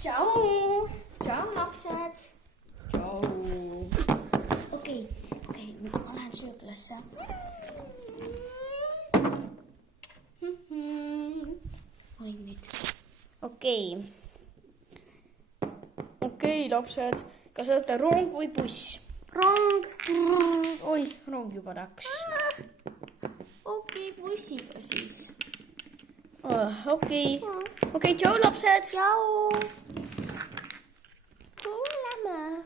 Tšau. Tšau, lapsed. Tšau. Okei, ma lähen sööklasse. Oi nüüd. Okei, lapsed. Kas olete rong või buss? Rong. Oi, rong juba läks. Okei, bussiga siis. Okei, tšau, lapsed. Tšau. Lähme.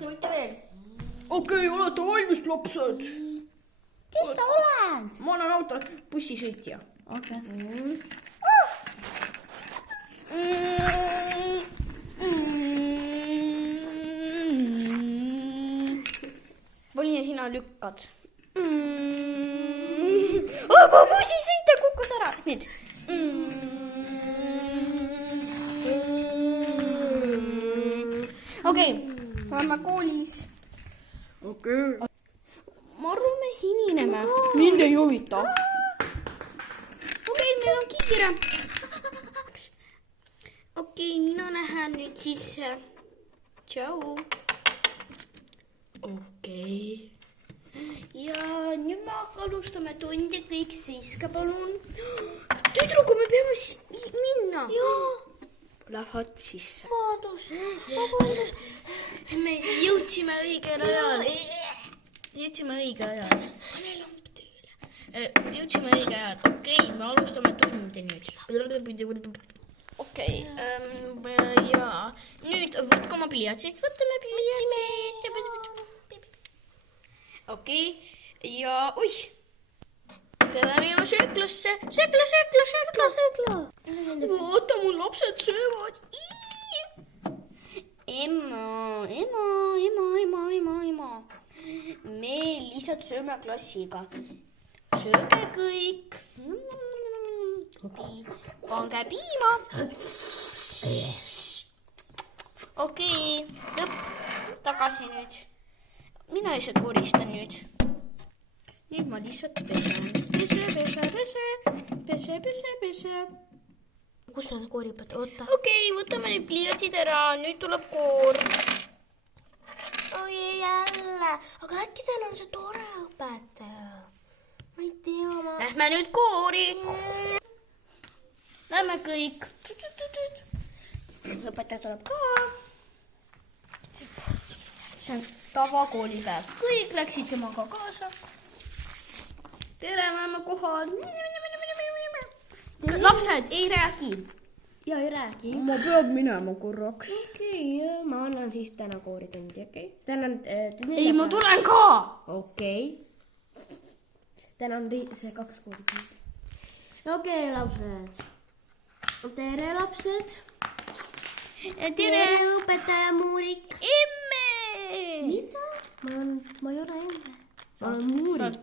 Võite veel? Okei, olete valmis, lapsed? Kes sa oled? Ma olen auto bussisõitja. Polina, sina lükkad. Ma bussisõitja kukkus ära. Nüüd. Okei, oleme koolis. Ma arvan, me hinineme. Mind ei huvita. Okei, meil on kiire. Okei, mina lähen nüüd sisse. Tšau. Okei. Ja nüüd me alustame tundi, kõik seiska palun. Tüdrugu, me peame minna. Jaa. Lähevad sisse. Vabandust. Me jõudsime õigel ajal. Pane lamp tööle. Jõudsime õige ajal. Okei, me alustame tundi nüüd. Okei, jaa. Nüüd võtke oma pliiatsid. Võtame pliiatsid. Okei, ja oih. Peame minema sööklasse. Söökla. Vaata, mul lapsed söövad. Emma. Me lihtsalt sööme klassiga. Sööge kõik. Pange piima. Okei, lõpp. Tagasi nüüd. Mina lihtsalt koristan nüüd. Nüüd ma lihtsalt pesen. Pese. Kus on kooripad? Oota. Okei, võtame nüüd pliiatsid ära. Nüüd tuleb koor. Oi, jälle. Aga äkki teil on see tore õpetaja? Ma ei tea. Lähme nüüd koori. Lähme kõik. Õpetaja tuleb ka. See on tavakoolipäev. Kõik läksid temaga kaasa. Tere, me oleme kohal. Lapsed, ei räägi. Ja ei räägi. Ma peab minema korraks. Okei, ma annan siis täna kooritundi, okei? Ei, ma tulen ka. Okei. Täna on see 2 kooritundi. Okei, lapsed. Tere, lapsed. Tere, õpetaja Muurik. Emme. Mida? Ma ei ole emme. Ma olen Muurik.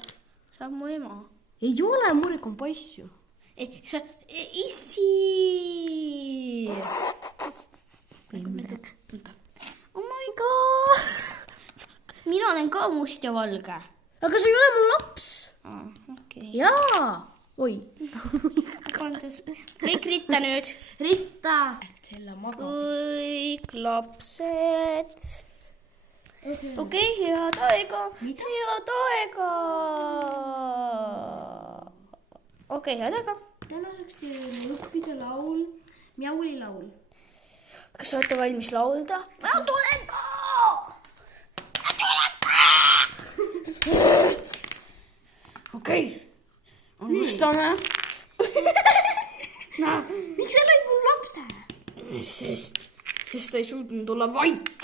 Sa oled mu ema. Ei ole, Muurik on poiss ju. Sa issi. Oh my god. Mina olen ka must ja valge. Aga sa ei ole mul laps. Okei. Jaa. Oi. Kõik ritta nüüd. Ritta. Kõik lapsed. Okei, head aega. Okei, head aega. Tänaseks teeme õppida laul, Mjauli laul. Kas olete valmis laulda? Ma tulen ka! Okei. Alustame. Miks sa lõid mul lapse? Sest ta ei suutnud olla vait.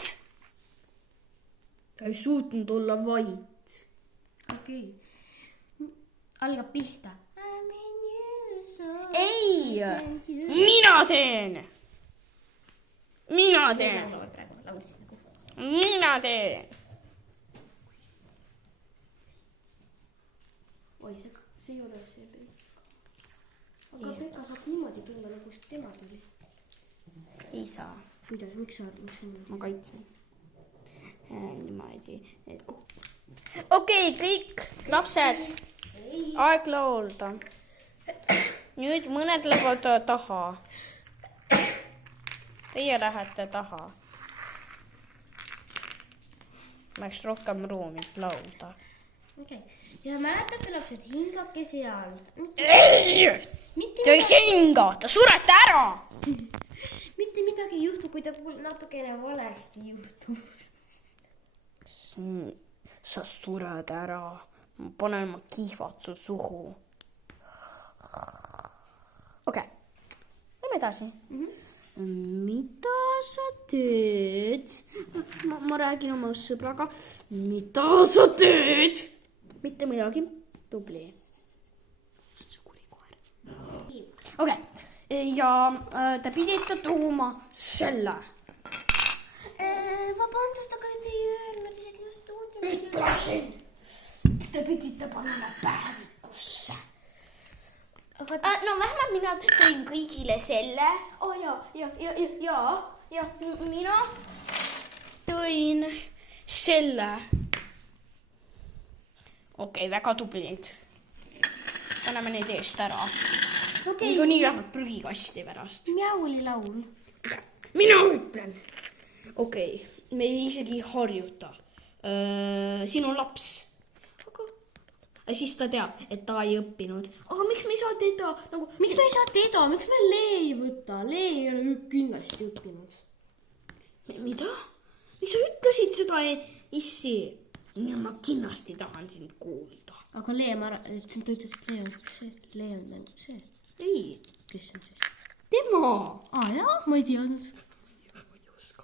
Okei. Algab pihta. Ei! Mina teen! Oi, see ei ole see Pekka. Aga Pekka saab niimoodi tulla, nagu tema tuli. Ei saa. Kuidas, miks sa? Ma kaitsen. niimoodi. Okei, kõik lapsed, aeg laulda. Nüüd mõned lähevad taha. Teie lähete taha. Läks rohkem ruumi laulda. Okay. Ja mäletate lapsed, hingake seal. Ta ei hinga, ta surete ära. Mitte midagi ei juhtu, kui ta natukene valesti juhtub. Sa sured ära. Ma panen ma kihvad su suhu. Okei, lähme edasi. Mida sa teed? Ma räägin oma sõbraga. Mida sa teed? Mitte midagi. Tubli. See kuri koer. Okei, ja te pidite tuuma selle. Vabandust, aga te ei öelnud isegi just stuudios. Ütlesin. Te pidite panema päevikusse. No vähemalt mina tõin kõigile selle. Ja mina tõin selle. Okei, väga tublid. Paneme neid eest ära. Nigu nii lähevad prügikasti pärast. Mjauli laul. Mina ütlen. Okei, me isegi ei harjuta. Siin on laps. Ja siis ta teab, et ta ei õppinud. Aga miks me ei saa teda? Miks me ei saa teda? Miks me Lee ei võta? Lee ei ole kindlasti õppinud. Mida? Miks sa ütlesid seda, issi? Ma kindlasti tahan sind kuulda. Aga Lee, ta ütles, et Lee on see. Lee on mängu see. Ei. Kes on siis? Tema. Jaa, ma ei teadnud. Ma ei oska.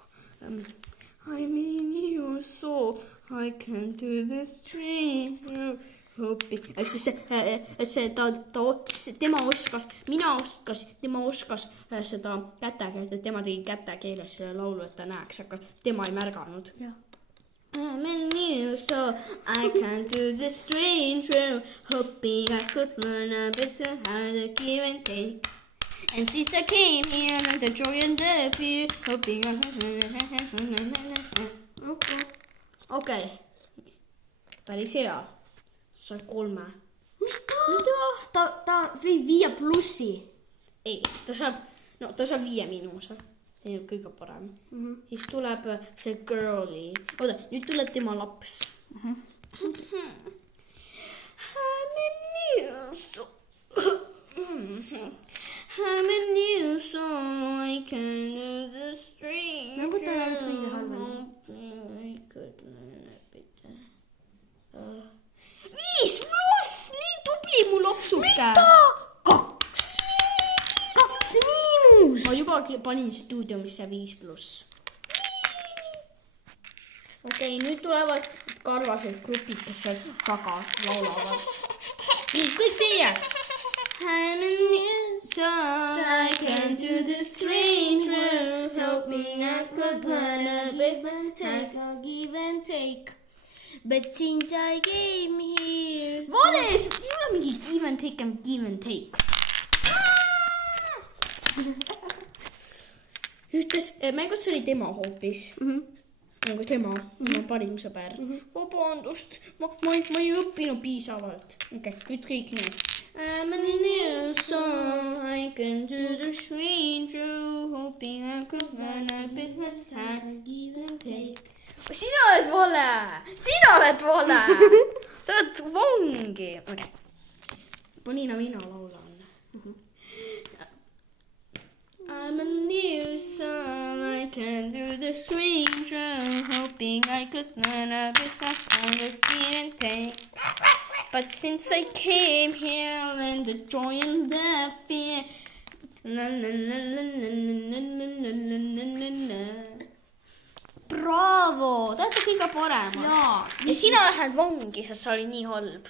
I mean you so I can do this dream. Tema oskas, mina oskas, tema oskas seda kätekeelt, et tema tegi kätekeeles selle laulu, et ta näeks, aga tema ei märganud. I'm in you, so I can do this strange room, hoping I could learn a bit to how to give and take. And since I came here, and the joy and the fear, hoping I Okei. Päris hea. Sai 3. Mida? Ta või 5+. Ei, ta saab 5 –. See on kõige parem. Siis tuleb see girly. Oota, nüüd tuleb tema laps. I'm a new song, I can do the string. Ma võtan alles kõige halvem. 5+, nii tubli mu lapsuke. Mida? 2 miinus. Ma juba panin stuudiumisse 5+. Okei, nüüd tulevad karvased grupid, kes seal taga laulavad. Kõik teie. I'm a new song, I can do the strange room, hoping I could learn a bit and take a give and take. But since I came here... Vales, ei ole mingi give and take. Ütles, mängus oli tema hoopis. Nagu tema parim sõber. Vabandust, ma ei õppinud piisavalt. Okei, nüüd kõik need. I'm a new song, I can do the strange room, hoping I could learn a bit of time, give and take. Sina oled vale! Sa oled vongi. Okei. Panina mina laulan. I'm a new song, I can do the strange room, hoping I could learn a bit of how to give and take. But since I came here, and the joy and the fear, Bravo! Te olete kõige paremad. Ja sina lähed vangi, sest sa oli nii halb.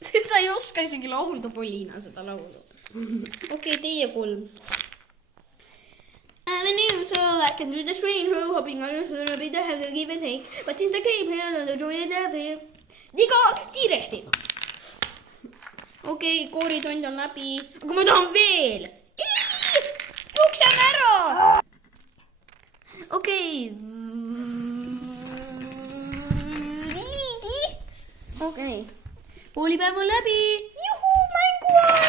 Sa ei oska isegi laulda, Polina, seda laulu. Okei, teie 3. I'm a new soul, I can do the strange room, hoping I will learn a bit of how to give and take. But since I came here, and the joy and the fear. Liiga kiiresti. Okei, kooritund on läbi. Aga ma tahan veel. Jooksen ära. Okei. okei. Koolipäev on läbi. Juhu, mänguaeg.